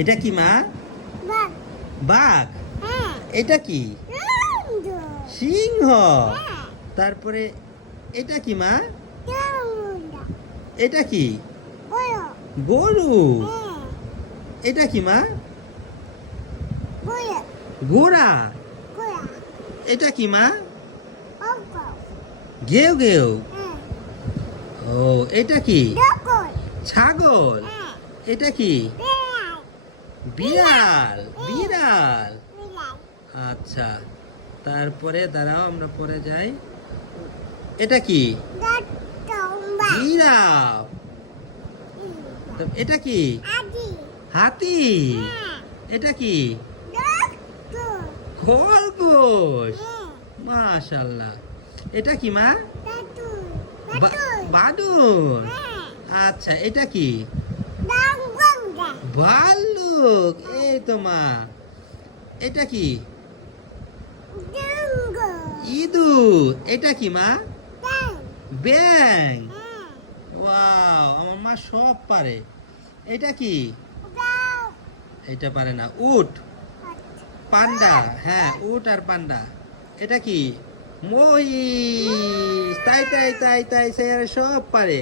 এটা কি মা? বাঘ। এটা কি? সিংহ। তারপরে এটা কি মা? এটা কি? গরু। এটা কি মা? ঘোড়া। এটা কি মা? ঘেউ ঘেউ। ও, এটা কি? ছাগল। এটা কি? বিড়াল। বিড়াল। আচ্ছা, তারপরে দাঁড়াও, আমরা পরে যাই। এটা কি? জিরাফ। এটা কি? হাতি। এটা কি? খরগোশ। মাশাআল্লাহ। এটা কি মা? বাদুড়। আচ্ছা, এটা কি? ভাল্লুক। এই তো মা। এটা কি? ইঁদুর। এটা কি মা? ব্যাং। ওয়াও, আমার মা সব পারে। এটা কি? এটা পারে না। উট। পান্ডা। হ্যাঁ, উট আর পান্ডা। এটা কি? মহিষ। তাই তাই তাই তাই, সে সব পারে।